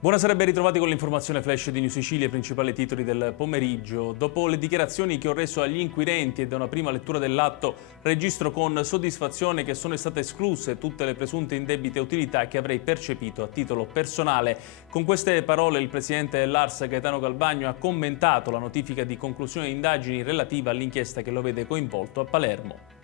Buonasera e ben ritrovati con l'informazione flash di New Sicilia, i principali titoli del pomeriggio. Dopo le dichiarazioni che ho reso agli inquirenti e da una prima lettura dell'atto, registro con soddisfazione che sono state escluse tutte le presunte indebite utilità che avrei percepito a titolo personale. Con queste parole il presidente dell'ARS Gaetano Galvagno ha commentato la notifica di conclusione di indagini relativa all'inchiesta che lo vede coinvolto a Palermo.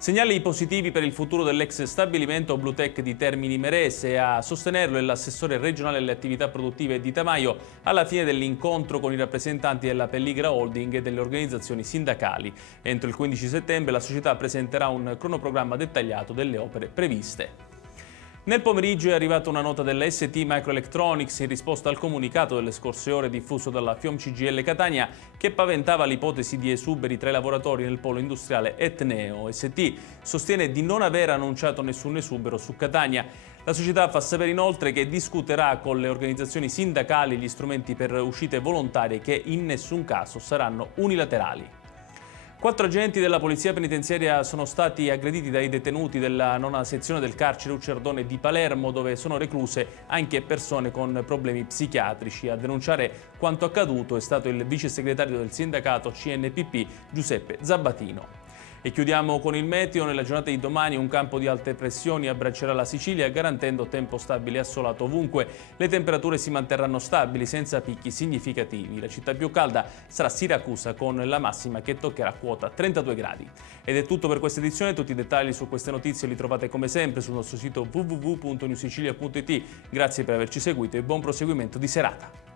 Segnali positivi per il futuro dell'ex stabilimento Bluetech di Termini Imerese. A sostenerlo è l'assessore regionale alle attività produttive di Tamaio alla fine dell'incontro con i rappresentanti della Pelligra Holding e delle organizzazioni sindacali. Entro il 15 settembre la società presenterà un cronoprogramma dettagliato delle opere previste. Nel pomeriggio è arrivata una nota della ST Microelectronics in risposta al comunicato delle scorse ore diffuso dalla FIOM CGIL Catania che paventava l'ipotesi di esuberi tra i lavoratori nel polo industriale Etneo. ST sostiene di non aver annunciato nessun esubero su Catania. La società fa sapere inoltre che discuterà con le organizzazioni sindacali gli strumenti per uscite volontarie che in nessun caso saranno unilaterali. 4 agenti della Polizia Penitenziaria sono stati aggrediti dai detenuti della 9ª sezione del carcere Ucciardone di Palermo, dove sono recluse anche persone con problemi psichiatrici. A denunciare quanto accaduto è stato il vice segretario del sindacato CNPP Giuseppe Zabatino. E chiudiamo con il meteo. Nella giornata di domani un campo di alte pressioni abbraccerà la Sicilia garantendo tempo stabile e assolato ovunque. Le temperature si manterranno stabili senza picchi significativi. La città più calda sarà Siracusa con la massima che toccherà quota 32 gradi. Ed è tutto per questa edizione. Tutti i dettagli su queste notizie li trovate come sempre sul nostro sito www.newsicilia.it. Grazie per averci seguito e buon proseguimento di serata.